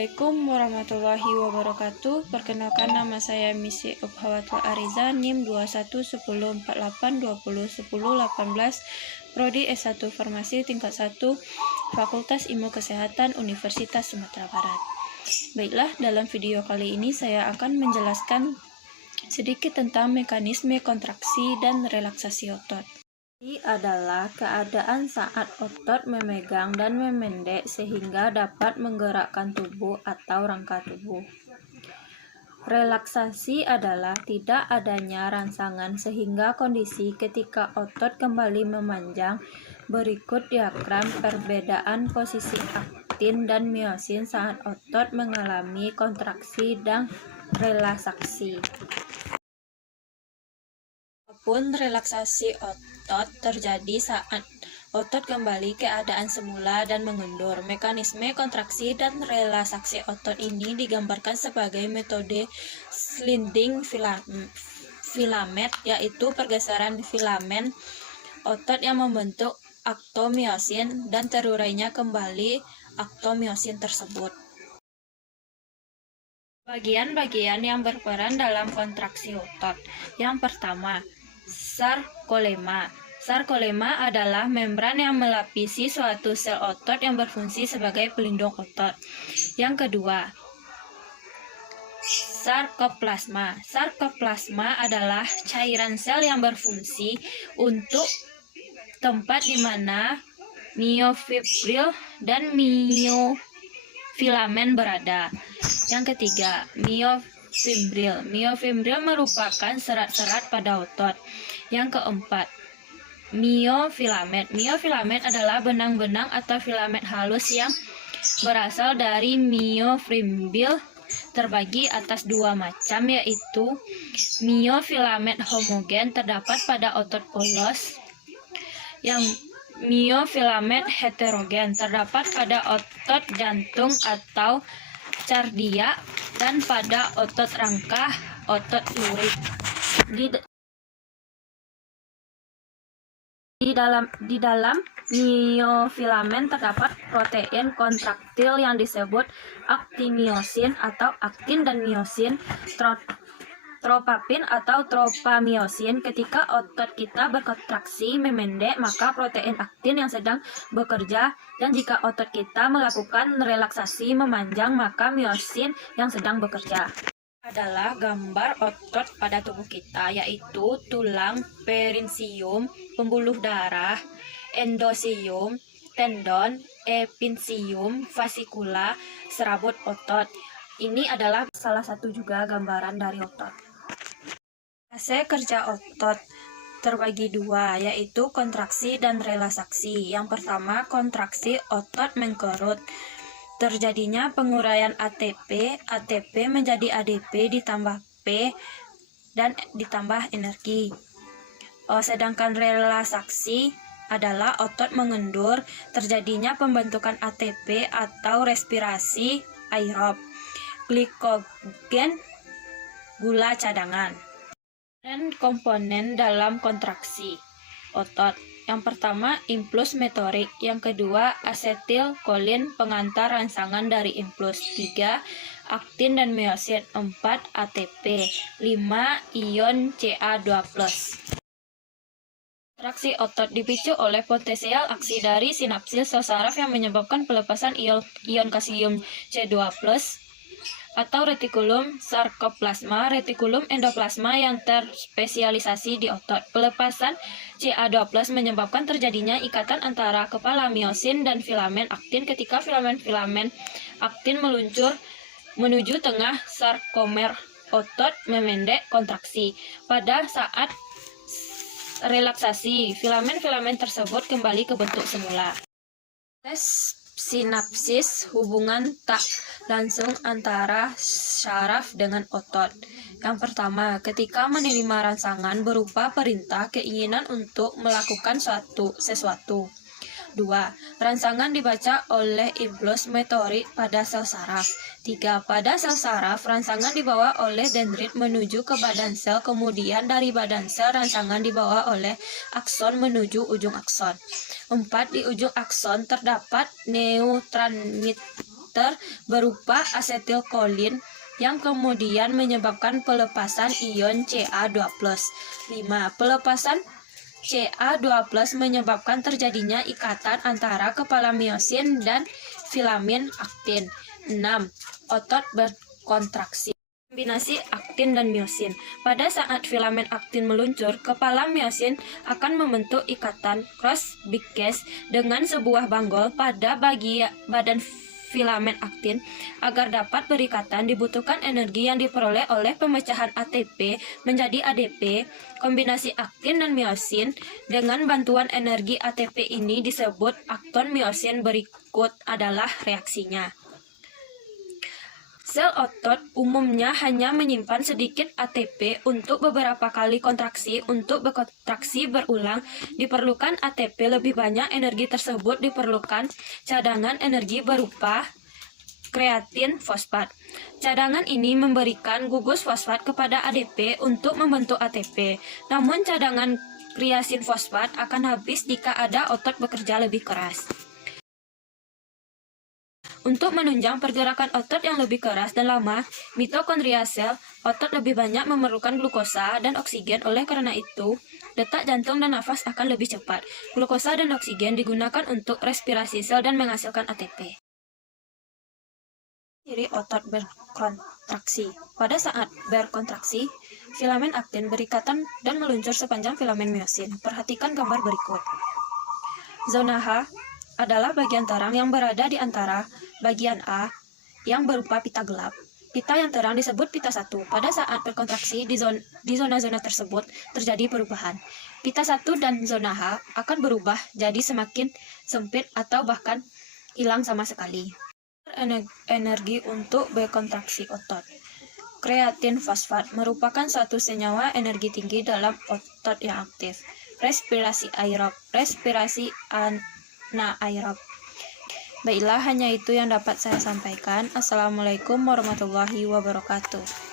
Assalamualaikum warahmatullahi wabarakatuh. Perkenalkan, nama saya Misi Ubhawatul Ariza, NIM 211048201018, Prodi S1 Farmasi tingkat 1, Fakultas Ilmu Kesehatan Universitas Sumatera Barat. Baiklah, dalam video kali ini saya akan menjelaskan sedikit tentang mekanisme kontraksi dan relaksasi otot. Ini adalah keadaan saat otot memegang dan memendek sehingga dapat menggerakkan tubuh atau rangka tubuh. Relaksasi adalah tidak adanya rangsangan sehingga kondisi ketika otot kembali memanjang. Berikut diagram perbedaan posisi aktin dan miosin saat otot mengalami kontraksi dan relaksasi. Pun relaksasi otot terjadi saat otot kembali ke keadaan semula dan mengundur. Mekanisme kontraksi dan relaksasi otot ini digambarkan sebagai metode sliding filament, yaitu pergeseran filamen otot yang membentuk aktomiosin dan terurainya kembali aktomiosin tersebut. Bagian-bagian yang berperan dalam kontraksi otot. Yang pertama, sarkolema. Sarkolema adalah membran yang melapisi suatu sel otot yang berfungsi sebagai pelindung otot. Yang kedua, sarkoplasma. Sarkoplasma adalah cairan sel yang berfungsi untuk tempat di mana miofibril dan miofilamen berada. Yang ketiga, miofibril. Miofibril merupakan serat-serat pada otot. Yang keempat, miofilamen. Miofilamen adalah benang-benang atau filamen halus yang berasal dari miofibril, terbagi atas dua macam, yaitu miofilamen homogen terdapat pada otot polos, yang miofilamen heterogen terdapat pada otot jantung atau kardia dan pada otot rangka, otot lurik. Di dalam miofilamen terdapat protein kontraktil yang disebut aktimiosin atau aktin dan miosin, tropapin atau tropamiosin. Ketika otot kita berkontraksi memendek, maka protein aktin yang sedang bekerja, dan jika otot kita melakukan relaksasi memanjang, maka miosin yang sedang bekerja. Adalah gambar otot pada tubuh kita, yaitu tulang, perinsium, pembuluh darah, endosium, tendon, epinsium, fasikula, serabut otot. Ini adalah salah satu juga gambaran dari otot. Fase kerja otot terbagi dua, yaitu kontraksi dan relaksasi. Yang pertama, kontraksi otot mengkerut. Terjadinya penguraian ATP menjadi ADP ditambah P dan ditambah energi. Sedangkan relaksasi adalah otot mengendur, terjadinya pembentukan ATP atau respirasi aerob, glikogen, gula cadangan. Dan komponen dalam kontraksi otot. Yang pertama, impuls motorik. Yang kedua, asetilkolin, pengantar rangsangan dari impuls. 3, aktin dan miosin. 4, ATP. 5, ion Ca2+. Kontraksi otot dipicu oleh potensial aksi dari sinapsis sel saraf yang menyebabkan pelepasan ion kalsium C2+, atau retikulum sarkoplasma, retikulum endoplasma yang terspesialisasi di otot. Pelepasan Ca2+ menyebabkan terjadinya ikatan antara kepala miosin dan filamen aktin ketika filamen aktin meluncur menuju tengah sarkomer. Otot memendek kontraksi. Pada saat relaksasi, filamen tersebut kembali ke bentuk semula. Tes sinapsis, hubungan tak langsung antara saraf dengan otot. Yang pertama, ketika menerima rangsangan berupa perintah keinginan untuk melakukan sesuatu. 2. Rangsangan dibaca oleh impuls motorik pada sel saraf. 3. Pada sel saraf, rangsangan dibawa oleh dendrit menuju ke badan sel, kemudian dari badan sel rangsangan dibawa oleh akson menuju ujung akson. 4. Di ujung akson terdapat neurotransmitter karakter berupa asetilkolin yang kemudian menyebabkan pelepasan ion Ca2+. 5. Pelepasan Ca2+ menyebabkan terjadinya ikatan antara kepala miosin dan filamen aktin. 6. Otot berkontraksi. Kombinasi aktin dan miosin. Pada saat filamen aktin meluncur, kepala miosin akan membentuk ikatan cross big case dengan sebuah banggol pada badan filamen aktin. Agar dapat berikatan, dibutuhkan energi yang diperoleh oleh pemecahan ATP menjadi ADP. Kombinasi aktin dan miosin dengan bantuan energi ATP ini disebut akton miosin. Berikut adalah reaksinya. Sel otot umumnya hanya menyimpan sedikit ATP untuk beberapa kali kontraksi. Untuk berkontraksi berulang, diperlukan ATP lebih banyak. Energi tersebut diperlukan cadangan energi berupa kreatin fosfat. Cadangan ini memberikan gugus fosfat kepada ADP untuk membentuk ATP. Namun cadangan kreatin fosfat akan habis jika ada otot bekerja lebih keras. Untuk menunjang pergerakan otot yang lebih keras dan lama, mitokondria sel otot lebih banyak memerlukan glukosa dan oksigen. Oleh karena itu, detak jantung dan nafas akan lebih cepat. Glukosa dan oksigen digunakan untuk respirasi sel dan menghasilkan ATP. Ciri otot berkontraksi. Pada saat berkontraksi, filamen aktin berikatan dan meluncur sepanjang filamen miosin. Perhatikan gambar berikut. Zona H adalah bagian terang yang berada di antara bagian A yang berupa pita gelap. Pita yang terang disebut pita 1. Pada saat berkontraksi di zona-zona tersebut terjadi perubahan. Pita 1 dan zona H akan berubah jadi semakin sempit atau bahkan hilang sama sekali. Energi untuk berkontraksi otot. Kreatin fosfat merupakan suatu senyawa energi tinggi dalam otot yang aktif. Respirasi aerob, respirasi anaerob. Baiklah, hanya itu yang dapat saya sampaikan. Assalamualaikum warahmatullahi wabarakatuh.